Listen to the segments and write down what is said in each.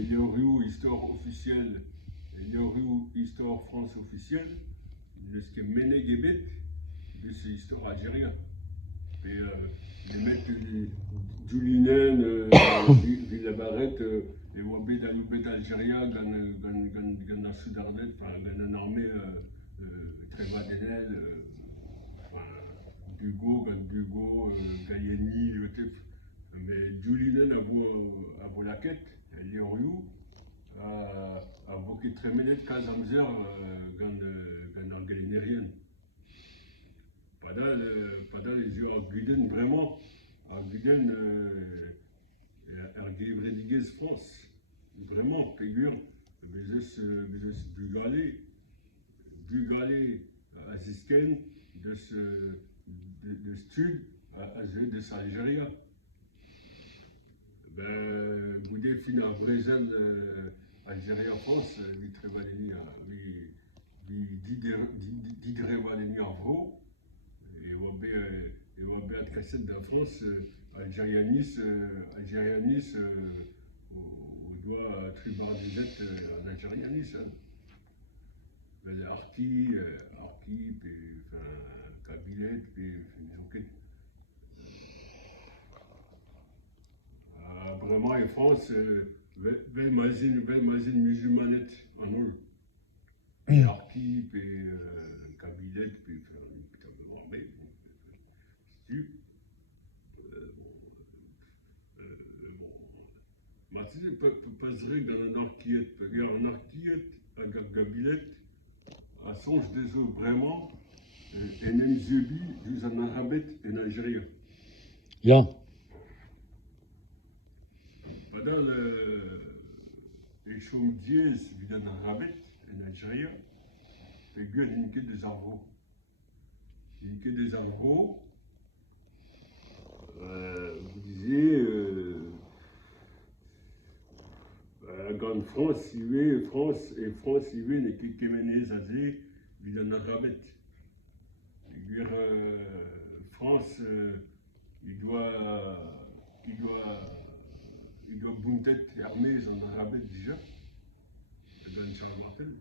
il y a eu histoire officielle, il y a eu histoire France officielle, de ce qui est mené Guébet, de cette histoire algérienne. Et les mecs du Linen, Villa Barrette, et Wabé d'Aloubet d'Algérie, Gana Soudarnet, enfin, Gana armée très vadenelle, Dugo, Gayeni, mais du Linen a vaut la quête, elle est en Riou, a voqué très ménette Kazamzer, Gana Galinérienne. Pendant les yeux à Guden, vraiment, à Guden, Ergué France, vraiment, figure, Bugalé, à Zisken, de Stud, à de Algérie. Ben, Goudé fin à Brésil, Algérie France, lui très valéni, lui d'Idré valéni en Vaux. Et on a de cassette de France, Algérianis, au doigt tribardisette en Algérianis. Mais Arki, puis Kabilet, puis vraiment, en France, belle mazine musulmanette en eux. Arki, puis Kabilet, puis putain, mais Martin peut pas se régler dans un arquiette, regarde un arquiette, un gabilette, à songe des eaux vraiment, et même Zubi, nous en arabet en Algérie. Ja. Pendant les chaumes dièses, nous en arabet en Algérie, et puis il y a des arbres. Il y a des arbres, vous disiez, quand France, il y a qui mené Azé, il en arabet. France, il doit buntet armée en arabet déjà. Dans Charles Martel.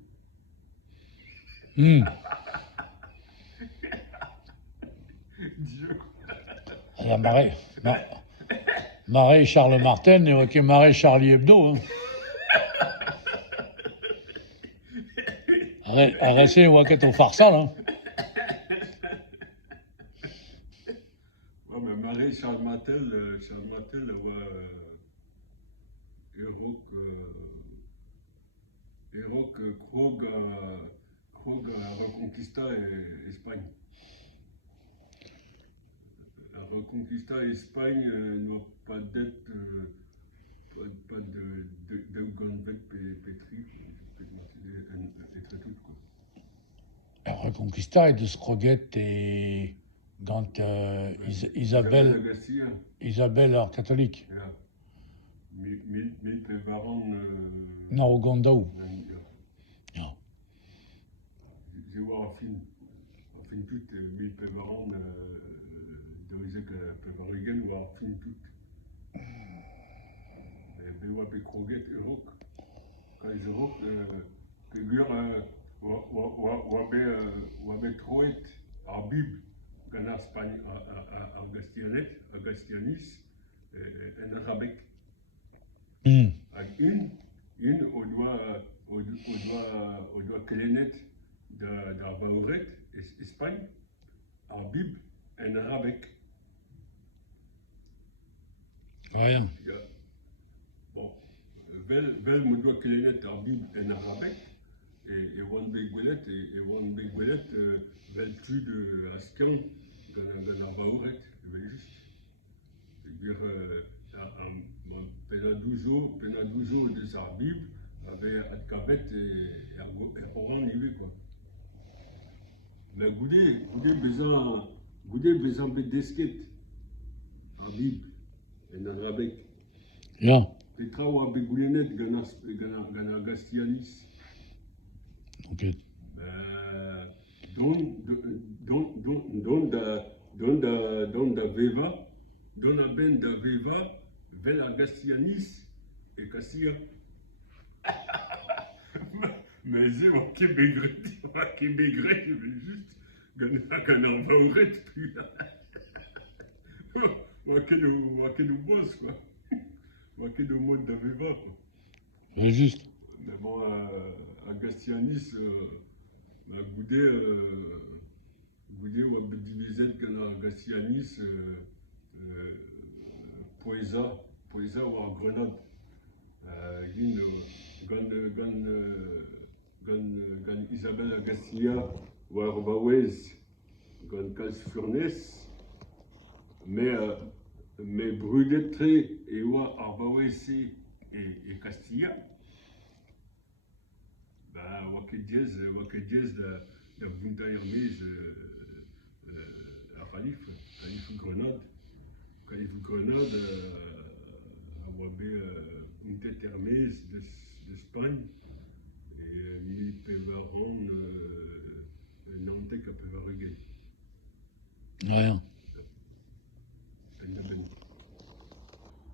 Dieu. La marée Charles Martin et ok marée Charlie Hebdo. Hein. Arrêtez Waket au Farsal. Hein. Ouais, mais marée Charles Martel, Eroc Krog Reconquista Espagne. La Reconquista Espagne n'a pas d'être pas de Gonvet Petri, La Reconquista et de Scroguet et quand Isabelle alors catholique. Yeah. Mille Pévaron. Non, au Gondaou. Yeah. J'ai vu un film tout, Mille Pévaron, de Isaac Pévarigen, ou un film tout. Béwapé Croguet, Euroc. Quand ils Euroc, figure, Wabé Troet, en Bible, en Espagne, en Gastianis, en Arabec. Une au doigt Clénet de Vaouret, Espagne, en Bible, en Arabec. Rien. Bon, vel me doit Clénet en Bible, en Arabec, et one big willet, vel tu de Ascan, dans la Vaouret, juste. C'est-à-dire, pendant 12 jours de sa Bible, avec Adkabet et Oran Nivé, quoi. Mais Goudé besoin de disquette en Bible et en Arabec. Ja. Petra ou à Begoulenet, Gana Gastianis. Ok. Don da Veva, Vela Gastianis et Cassia. Mais c'est moi qui maigre, je veux juste gagner va au reste, puis moi qui nous bosse, quoi. Moi qui nous monte dans les va, quoi. C'est juste. Mais bon, à Gastianis, à Goudé, ou à Bédibizet, à Gastianis, Poesa ou à Grenade. Gan Isabelle Agassia ou à Robawez, gan Cas Furnes, mais Brudetre et ou à Arbawez et Castilla. Bah, Wakediez, la Bunta Hermes, à Khalif Grenade, à Wabé, Bunta Hermes d'Espagne, et mi Pévaron, Nantes à Pévarugay. Rien.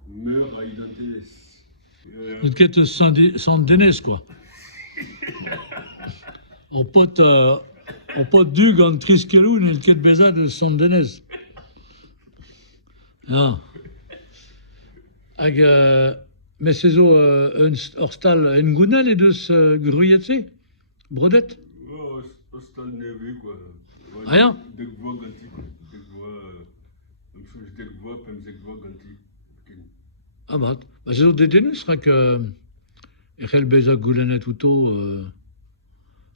Meurt à Idanteles. Une quête sans Denis, quoi. On pot dug en Triskelou, une quête beza de San Denis. Ah. Mais c'est un horstal, un gounel et de gruyetse, brodette. Oh, hostal nevé, quoi. Rien. Dès que voix ganti, quoi. Dès que voix, comme dès que voix ganti. Ah bah c'est des Denis, sera que Echel beza goulenet outo,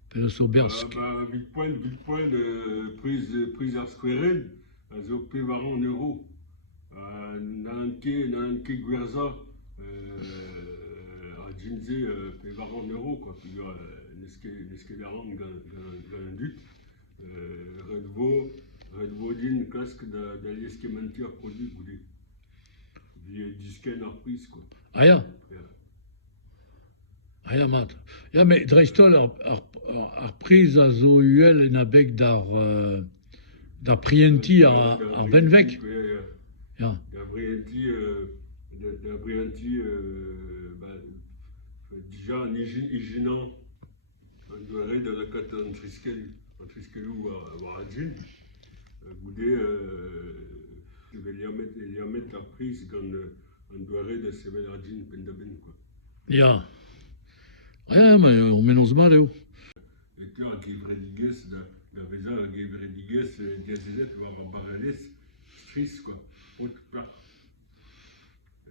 penos obersk. Vite point, prise à squared, à zo pévaron en euro. Nanke Guerza, à Ginze, pévaron en euro, quoi. Puis, nesque d'aran, ganduc. Redvo din casque d'aliesque mentir produit, goudé. Disken à prise, quoi. Rien. Rien, mat. Ja, mais dreistol prise à zo uel en abek dar prienti ar benvek. Ja. D'Abrianti, déjà en hygiénant, on doit aller dans la carte en Triskel ou à Adjin. Goudé, il y a mettre la prise quand on doit aller dans ces belles Adjin, Pendaben, quoi. Ja. Ja, mais on mélange mal, là. Et tu as Givredigues, la Véza, Givredigues, Diazézet, ou à Barales, Stris, quoi. Autre part.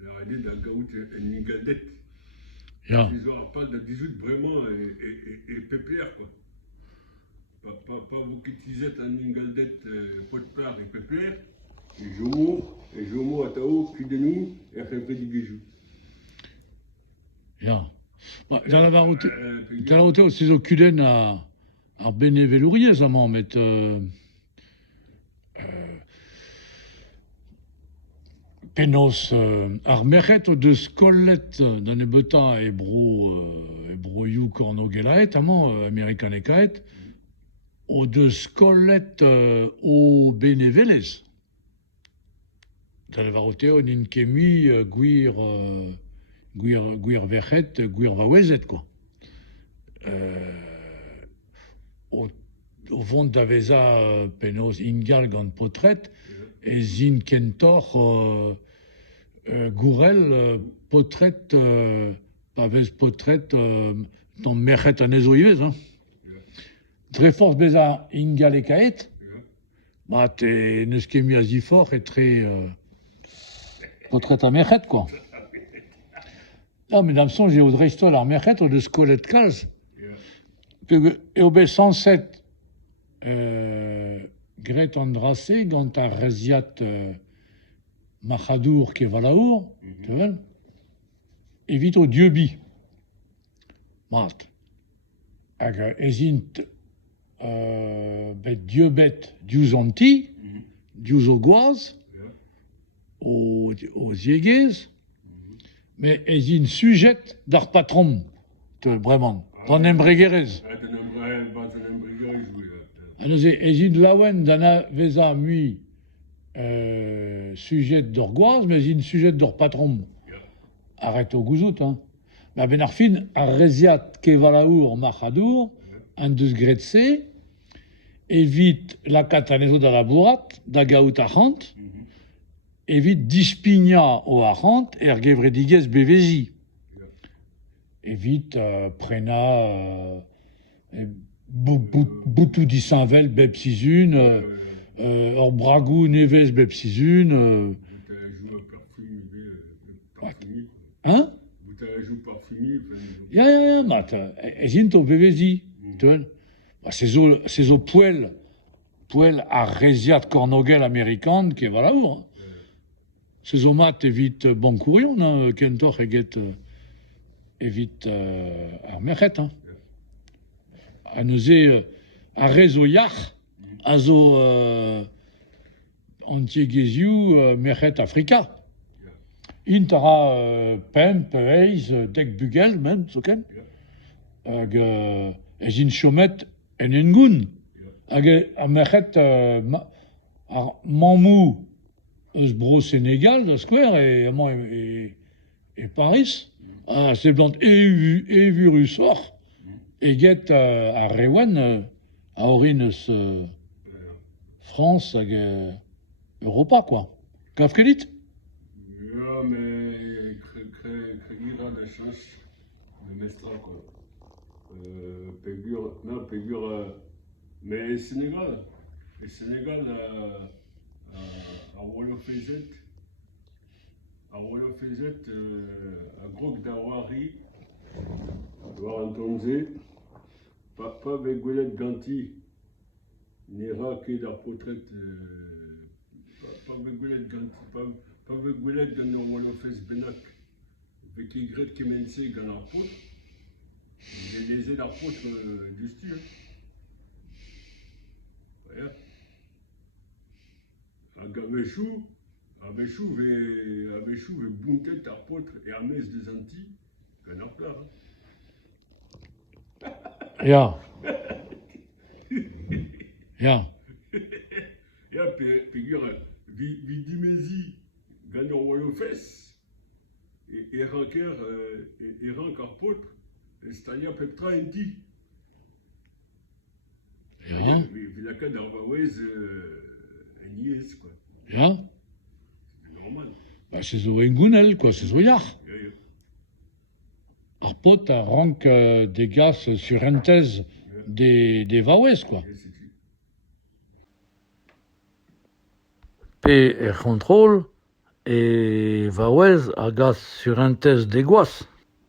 Elle a aidé dans Gaout et Nigaldet. Ja. Ils ont pas de 18 vraiment et PPR, quoi. Pas vous qui utilisez un Nigaldet, pot de part et PPR. Et Jomo, à Tao, puis de nous, et Givredigues. Ja. Dans la route aussi au Cuden à Bénévelouriez, amant, mais penos armeret de scollet dans les betins ebro corno gelaet, amant américain et caet, au de scollet au Bénévelez. Dans la route on inkemi Guir verret, guir vaouezet, quoi. Au vent d'aveza penos ingal gant potret, et zin kentor gourel potret, pavez potret, dans merret an ezoyez, hein. Très fort beza ingal e kaet, bah te neus ket mi a zifor et très potret a merret, quoi. Ah, mais dans le son, j'ai au dreistol ar merchet o de scolet kalz. Et au b 107, gret an drase gant ar reziat machadour ke valaour, tu vois, evit au dieubi. Mat. Hag ezint bet dieubet diouz anti, diouz o goaz, o ziegez, mais est une sujet d'art patron, vraiment, dans l'embréguerez. Alors, est une lawen d'ana veza mui sujet d'orgoise, mais une sujet d'or patron. Arrête au gouzout, hein. Ma ben ar fin, ar reziat kevalaour machadour, an deus gretse, evit la katanezo da labourat, da gaout arrant, evit dispigna o arrant gevredigez bevezi. Evit prena boutou disanvel bep sizun, ur bragou nevez bep sizun. Vous t'as joué parfumé. Hein? Vous t'as joué parfumé. Ja, mat, ezint o bevezi, teun. C'est au poêle à reziat cornogel américain qui est valaour. C'est au mat évite bon courion, kentor eget évite ar merchet. A neuze a rezo yach, a zo antiegeziou merchet Afrika. Intara pemp, eiz, dek bugel, même, zoken. Hag ezin chomet en engoun. Hag a merchet ar mamou eus bro Sénégal, da skouer, et Paris. C'est blant e virusor, eget a rewen a orin eus France hag Europa, quoi. Gav kelit? Ja, mais kregira da chos de mestra, quoi. Pégur, mais Sénégal a Wolofezet, a grog da oari, war an tonze, pas avec gwelet ganti, n'ira ket ar potret, pas avec gwelet ganti, pas avec gwelet gant ur Wolofez benak, vek egret kemense gant ar potre, il est lésé d'ar potre du stu. Voilà. Hag avechou ve buntet ar potre e ar mez deus anti gant ar plar. Ja. Ja. Ya, pegur, vi dimezi gant ur Wolofez e rank ar potre stania pep tra enti. Ja. Vi lakad ar vaouez en iez, quoi. Ja. C'est normal. Bah, c'est zo engounel, quoi, c'est zo yach. Ja. Ar pot a rank des gas sur entez des vaouez, quoi. Ja, c'est tout. Pe er contrôle e vaouez a gas sur entez des goaz.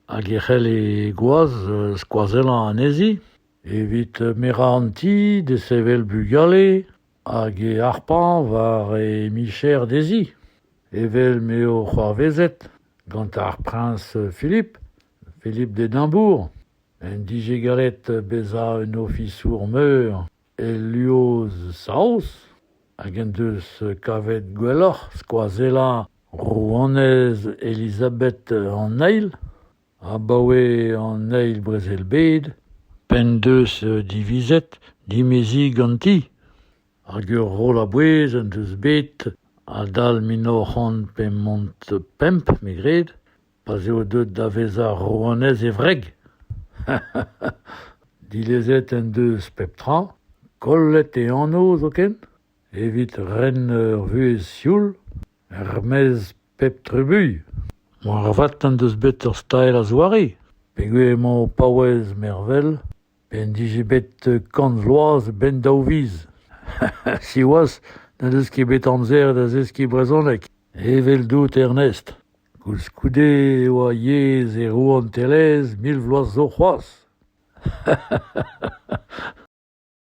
Hag echel e goaz skoazellañ anezi, evit mera anti de sevel bugale, hag e arpan war e micher dezi. Evel meo c'hoarvezet gant ar prince Philippe d'Édimbourg. En dijegalet beza un offisour meur e luoz saos, hag en deus kavet gwelloc'h skoazellañ rouanez Elisabeth an eil, a baoe an eil brezelbed, pen deus divizet dimezi ganti. Hag ur rol a bouez an deus bet a dal minoc'han pemont pemp megred, pas eo deut da veza rouanez e vreg. Dilezet en deus pep tra, kollet e anno zoken, evit ren ur vuez sioul, ur mez pep trubuy. Moar vat an deus bet ur stael a zoare, pegue emañ paouez mervel, pen dije bet kant vloaz ben daou viz. Si oas, n'en deus ket bet amzer da zeski brezonek. Evel dout Ernest. Koulskoude oa yez e rouan telez 1000 vloaz zo c'hoaz.